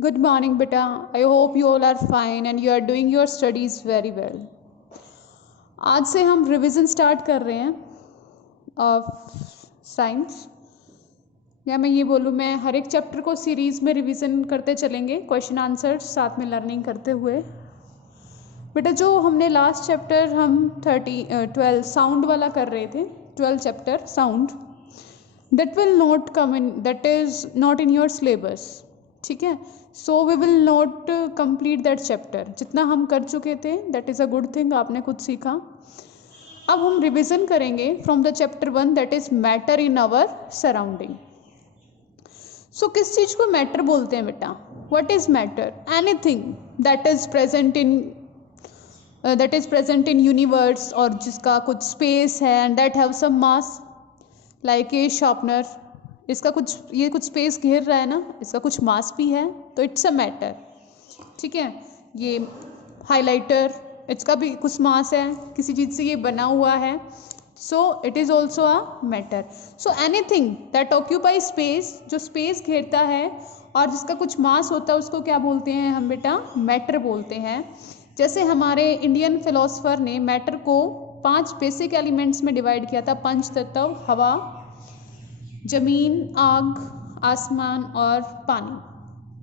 Good morning, beta. I hope you all are fine and you are doing your studies very well. आज से हम revision start कर रहे हैं of science, या मैं ये बोलूँ, मैं हर एक चैप्टर को सीरीज़ में रिवीजन करते चलेंगे, क्वेश्चन आंसर साथ में लर्निंग करते हुए। बेटा जो हमने लास्ट चैप्टर हम 12 साउंड वाला कर रहे थे, 12 chapter sound, that will not come in, that is not in your syllabus, ठीक है। So we will not complete that chapter. जितना हम कर चुके थे that is a good thing, आपने कुछ सीखा। अब हम रिविजन करेंगे from the chapter 1, that is matter in our surrounding. So किस चीज़ को मैटर बोलते हैं बेटा? What is matter? Anything that is present in universe, और जिसका कुछ स्पेस है and that have some mass, like a sharpener, इसका ये कुछ स्पेस घेर रहा है ना, इसका कुछ मास भी है, तो इट्स अ मैटर, ठीक है। ये हाइलाइटर, इसका भी कुछ मास है, किसी चीज़ से ये बना हुआ है, so it is also a matter. So anything that occupy space, जो स्पेस घेरता है और जिसका कुछ मास होता है, उसको क्या बोलते हैं हम बेटा? मैटर बोलते हैं। जैसे हमारे इंडियन फिलोसफर ने मैटर को 5 बेसिक एलिमेंट्स में डिवाइड किया था, 5 तत्व: हवा, जमीन, आग, आसमान और पानी,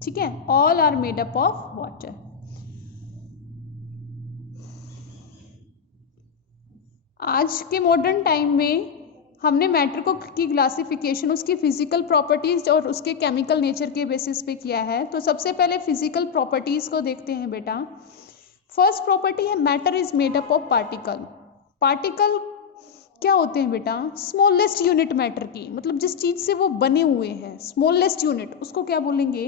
ठीक है। All are made up of water. आज के मॉडर्न टाइम में हमने मैटर को की क्लासिफिकेशन उसकी फिजिकल प्रॉपर्टीज और उसके केमिकल नेचर के बेसिस पे किया है। तो सबसे पहले फिजिकल प्रॉपर्टीज को देखते हैं बेटा। फर्स्ट प्रॉपर्टी है matter is made up of particle. Particle क्या होते हैं बेटा? स्मॉलेस्ट यूनिट मैटर की, मतलब जिस चीज़ से वो बने हुए हैं, स्मॉलेस्ट यूनिट, उसको क्या बोलेंगे?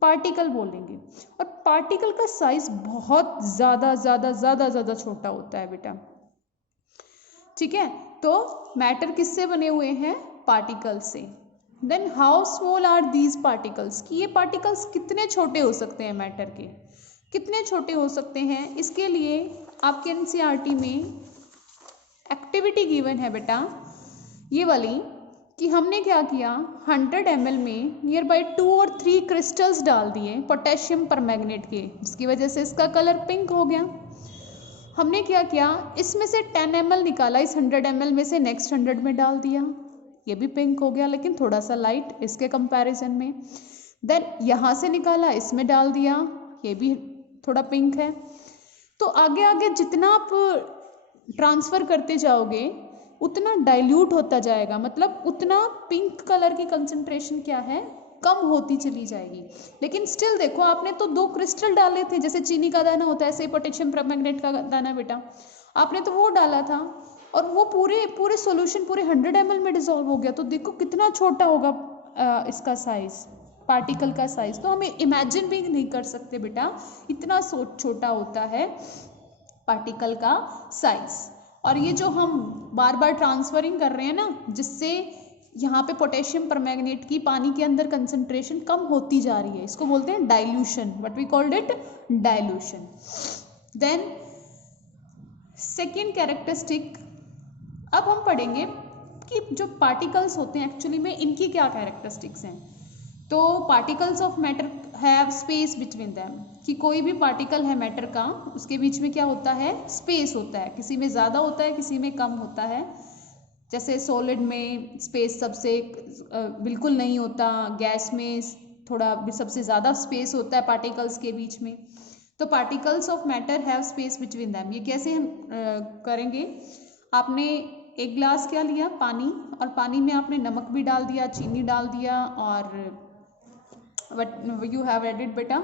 पार्टिकल बोलेंगे। और पार्टिकल का साइज बहुत ज़्यादा छोटा होता है बेटा, ठीक है। तो मैटर किससे बने हुए हैं? पार्टिकल से। Then how small are these particles, कि ये पार्टिकल्स कितने छोटे हो सकते हैं मैटर के, कितने छोटे हो सकते हैं? इसके लिए आपके एनसीईआरटी में एक्टिविटी गिवन है बेटा, ये वाली, कि हमने क्या किया, 100 ml में नियर बाई 2 और 3 क्रिस्टल्स डाल दिए पोटेशियम परमैंगनेट के, जिसकी वजह से इसका कलर पिंक हो गया। हमने क्या किया, इसमें से 10 ml निकाला, इस 100 ml में से नेक्स्ट 100 में डाल दिया, ये भी पिंक हो गया, लेकिन थोड़ा सा लाइट इसके कंपैरिजन में। देन यहाँ से निकाला, इसमें डाल दिया, ये भी थोड़ा पिंक है। तो आगे आगे जितना आप ट्रांसफ़र करते जाओगे उतना डाइल्यूट होता जाएगा, मतलब उतना पिंक कलर की कंसंट्रेशन क्या है, कम होती चली जाएगी। लेकिन स्टिल देखो, आपने तो 2 क्रिस्टल डाले थे, जैसे चीनी का दाना होता है ऐसे ही पोटेशियम परमैंगनेट का दाना बेटा, आपने तो वो डाला था और वो पूरे सॉल्यूशन पूरे 100 ml में डिसॉल्व हो गया। तो देखो कितना छोटा होगा इसका साइज, पार्टिकल का साइज। तो हमें इमेजिन भी नहीं कर सकते बेटा, इतना छोटा होता है पार्टिकल का साइज। और ये जो हम बार बार ट्रांसफरिंग कर रहे हैं ना, जिससे यहाँ पे पोटेशियम परमैंगनेट की पानी के अंदर कंसंट्रेशन कम होती जा रही है, इसको बोलते हैं dilution, what we called it, dilution. Then second characteristic, अब हम पढ़ेंगे कि जो पार्टिकल्स होते हैं एक्चुअली में इनकी क्या कैरेक्टरिस्टिक्स हैं। तो particles of matter have space between them, कि कोई भी पार्टिकल है मैटर का, उसके बीच में क्या होता है? स्पेस होता है। किसी में ज़्यादा होता है, किसी में कम होता है। जैसे सॉलिड में स्पेस सबसे बिल्कुल नहीं होता, गैस में थोड़ा सबसे ज़्यादा स्पेस होता है पार्टिकल्स के बीच में। तो particles of matter have space between them. ये कैसे हम करेंगे? आपने एक ग्लास क्या लिया, पानी, और पानी में आपने नमक भी डाल दिया, चीनी डाल दिया, और वट यू हैव एडिड बेटा,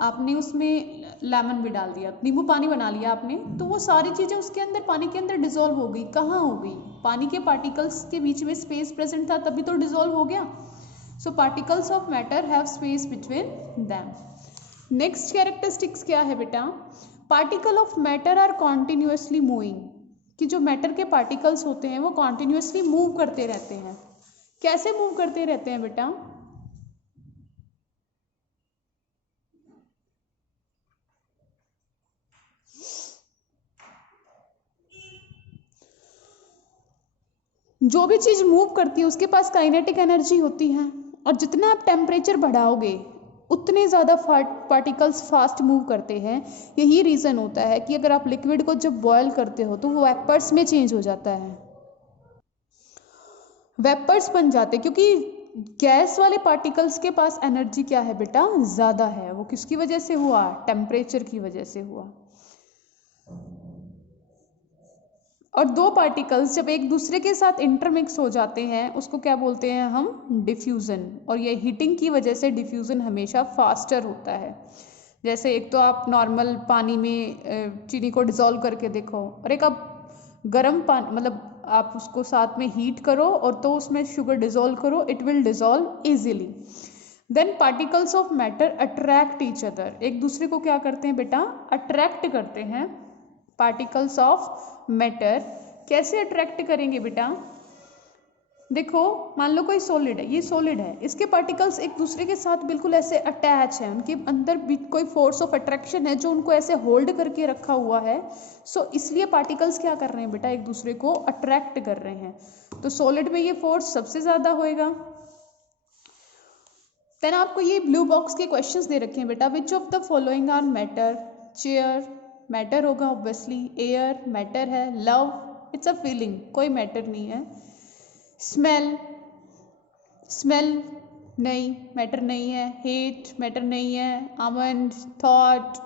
आपने उसमें लेमन भी डाल दिया, नींबू पानी बना लिया आपने। तो वो सारी चीज़ें उसके अंदर, पानी के अंदर डिसॉल्व हो गई। कहाँ हो गई? पानी के पार्टिकल्स के बीच में स्पेस प्रेजेंट था, तभी तो डिसॉल्व हो गया। So particles of matter have space between them. Next characteristics क्या है बेटा? Particle of matter are continuously moving, कि जो मैटर के पार्टिकल्स होते हैं वो कॉन्टिन्यूसली मूव करते रहते हैं। कैसे मूव करते रहते हैं बेटा? जो भी चीज़ मूव करती है उसके पास काइनेटिक एनर्जी होती है, और जितना आप टेम्परेचर बढ़ाओगे उतने ज़्यादा पार्टिकल्स फास्ट मूव करते हैं। यही रीज़न होता है कि अगर आप लिक्विड को जब बॉयल करते हो तो वो वेपर्स में चेंज हो जाता है, वेपर्स बन जाते, क्योंकि गैस वाले पार्टिकल्स के पास एनर्जी क्या है बेटा, ज़्यादा है। वो किसकी वजह से हुआ, टेम्परेचर की वजह से हुआ। और दो पार्टिकल्स जब एक दूसरे के साथ इंटरमिक्स हो जाते हैं उसको क्या बोलते हैं हम, डिफ्यूज़न। और ये हीटिंग की वजह से डिफ्यूज़न हमेशा फास्टर होता है। जैसे एक तो आप नॉर्मल पानी में चीनी को डिज़ोल्व करके देखो, और एक आप गर्म पानी, मतलब आप उसको साथ में हीट करो और तो उसमें शुगर डिज़ोल्व करो, it will dissolve easily. Then particles of matter attract each other, एक दूसरे को क्या करते हैं बेटा, अट्रैक्ट करते हैं। पार्टिकल्स ऑफ मैटर कैसे अट्रैक्ट करेंगे बेटा, देखो मान लो कोई सॉलिड है, ये सॉलिड है, इसके पार्टिकल्स एक दूसरे के साथ बिल्कुल ऐसे अटैच हैं, उनके अंदर भी कोई फोर्स ऑफ अट्रैक्शन है जो उनको ऐसे होल्ड करके रखा हुआ है। सो इसलिए पार्टिकल्स क्या कर रहे हैं बेटा, एक दूसरे को अट्रैक्ट कर रहे हैं। तो सॉलिड में ये फोर्स सबसे ज़्यादा होएगा। देन आपको ये ब्लू बॉक्स के क्वेश्चंस दे रखे हैं बेटा, which of the following are matter, chair matter होगा ऑब्वियसली, एयर मैटर है, लव इट्स अ फीलिंग, कोई मैटर नहीं है, स्मेल, स्मेल नहीं, मैटर नहीं है, हेट मैटर नहीं है, almond, thought,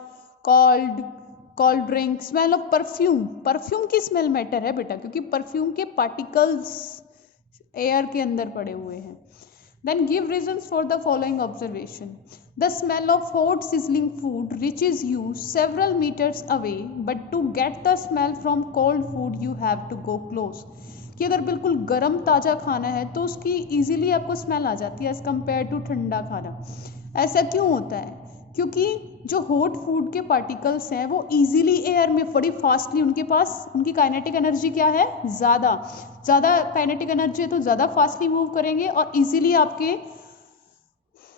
called, cold drink, smell of perfume, perfume की स्मेल मैटर है बेटा, क्योंकि परफ्यूम के पार्टिकल्स एयर के अंदर पड़े हुए हैं। Then give reasons for the following observation. The smell of hot sizzling food reaches you several meters away, but to get the smell from cold food you have to go close. कि अगर बिल्कुल गर्म ताज़ा खाना है तो उसकी easily आपको स्मेल आ जाती है एज़ कम्पेयर टू ठंडा खाना। ऐसा क्यों होता है, क्योंकि जो हॉट फूड के पार्टिकल्स हैं वो इजीली एयर में बड़ी फास्टली, उनके पास उनकी काइनेटिक एनर्जी क्या है, ज़्यादा काइनेटिक एनर्जी है तो ज़्यादा फास्टली मूव करेंगे और इजीली आपके,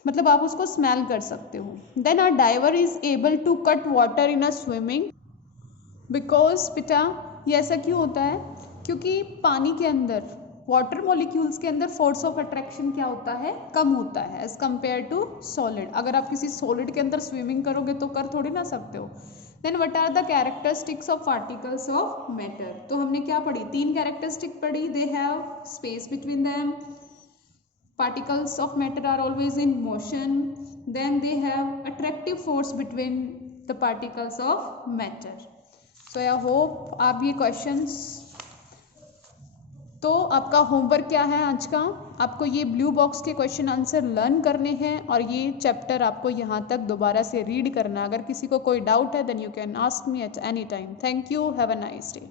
मतलब आप उसको स्मेल कर सकते हो। Then a diver is able to cut water in a swimming, because बेटा ये ऐसा क्यों होता है, क्योंकि पानी के अंदर वाटर मॉलिक्यूल्स के अंदर फोर्स ऑफ अट्रैक्शन क्या होता है, कम होता है एज कम्पेयर टू सॉलिड। अगर आप किसी सॉलिड के अंदर स्विमिंग करोगे तो कर थोड़ी ना सकते हो। Then what are the characteristics of particles of matter, तो हमने क्या पढ़ी, 3 कैरेक्टरिस्टिक पढ़ी। They have space between them, particles of matter are always in motion, then they have attractive force between the particles of matter. So I hope आप ये questions, तो आपका homework क्या है आज का, आपको ये ब्लू बॉक्स के क्वेश्चन आंसर लर्न करने हैं और ये चैप्टर आपको यहाँ तक दोबारा से रीड करना है। अगर किसी को कोई डाउट है then you can ask me at any time. Thank you, have a nice day.